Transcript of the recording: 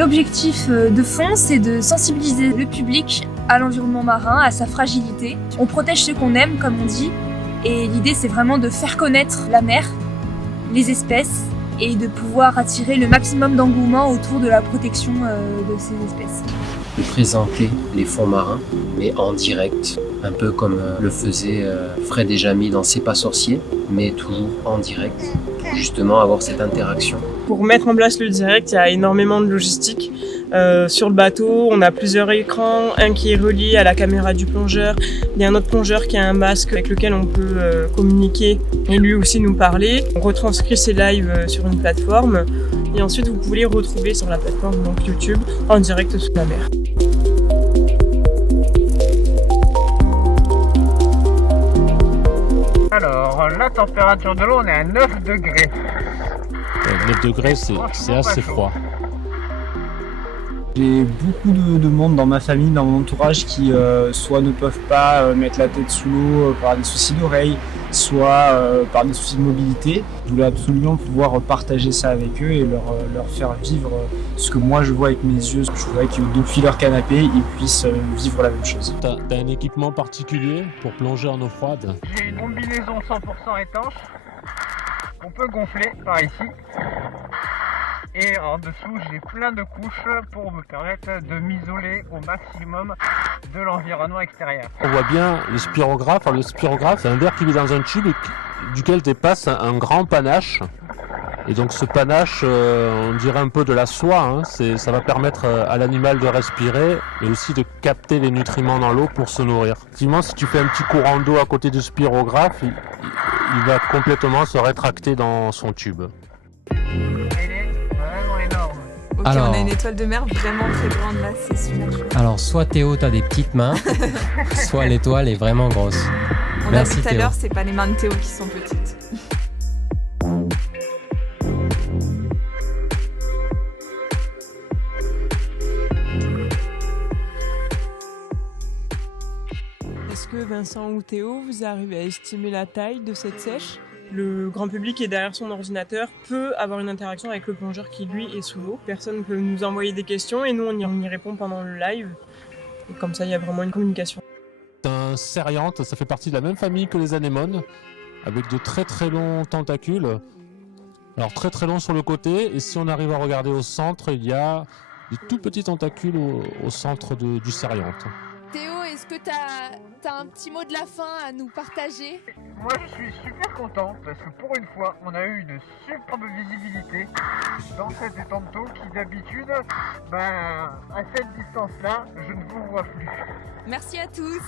L'objectif de fond, c'est de sensibiliser le public à l'environnement marin, à sa fragilité. On protège ce qu'on aime, comme on dit, et l'idée c'est vraiment de faire connaître la mer, les espèces, et de pouvoir attirer le maximum d'engouement autour de la protection de ces espèces. De présenter les fonds marins, mais en direct, un peu comme le faisait Fred et Jamy dans C'est pas sorcier, mais toujours en direct, pour justement avoir cette interaction. Pour mettre en place le direct, il y a énormément de logistique. Sur le bateau, on a plusieurs écrans, un qui est relié à la caméra du plongeur, il y a un autre plongeur qui a un masque avec lequel on peut communiquer et lui aussi nous parler. On retranscrit ces lives sur une plateforme et ensuite vous pouvez les retrouver sur la plateforme donc YouTube en direct sous la mer. Alors, la température de l'eau, on est à 9 degrés. 9 degrés, c'est assez froid. J'ai beaucoup de monde dans ma famille, dans mon entourage qui soit ne peuvent pas mettre la tête sous l'eau par des soucis d'oreille, soit par des soucis de mobilité. Je voulais absolument pouvoir partager ça avec eux et leur faire vivre ce que moi je vois avec mes yeux. Je voudrais que depuis leur canapé, ils puissent vivre la même chose. T'as un équipement particulier pour plonger en eau froide? J'ai une combinaison 100% étanche qu'on peut gonfler par ici. Et en dessous, j'ai plein de couches pour me permettre de m'isoler au maximum de l'environnement extérieur. On voit bien le spirographe. Alors, le spirographe, c'est un verre qui met dans un tube duquel dépasse un grand panache. Et donc ce panache, on dirait un peu de la soie, hein. Ça va permettre à l'animal de respirer, mais aussi de capter les nutriments dans l'eau pour se nourrir. Effectivement, si tu fais un petit courant d'eau à côté du spirographe, il va complètement se rétracter dans son tube. Ok, Alors, on a une étoile de mer vraiment très grande là, c'est super chouette. Alors, soit Théo, t'as des petites mains, soit l'étoile est vraiment grosse. On Merci, a vu tout à Théo. l'heure, c'est pas les mains de Théo qui sont petites. Est-ce que Vincent ou Théo, vous arrivez à estimer la taille de cette sèche? Le grand public qui est derrière son ordinateur peut avoir une interaction avec le plongeur qui lui est sous l'eau. Personne peut nous envoyer des questions et nous on y répond pendant le live. Et comme ça il y a vraiment une communication. Un cérianthe, ça fait partie de la même famille que les anémones, avec de très très longs tentacules. Alors très très longs sur le côté, et si on arrive à regarder au centre, il y a des tout petits tentacules au centre du cérianthe. Théo, est-ce que t'as un petit mot de la fin à nous partager? Moi je suis super content parce que pour une fois on a eu une superbe visibilité dans cet étang d'eau qui d'habitude, à cette distance là, je ne vous vois plus. Merci à tous.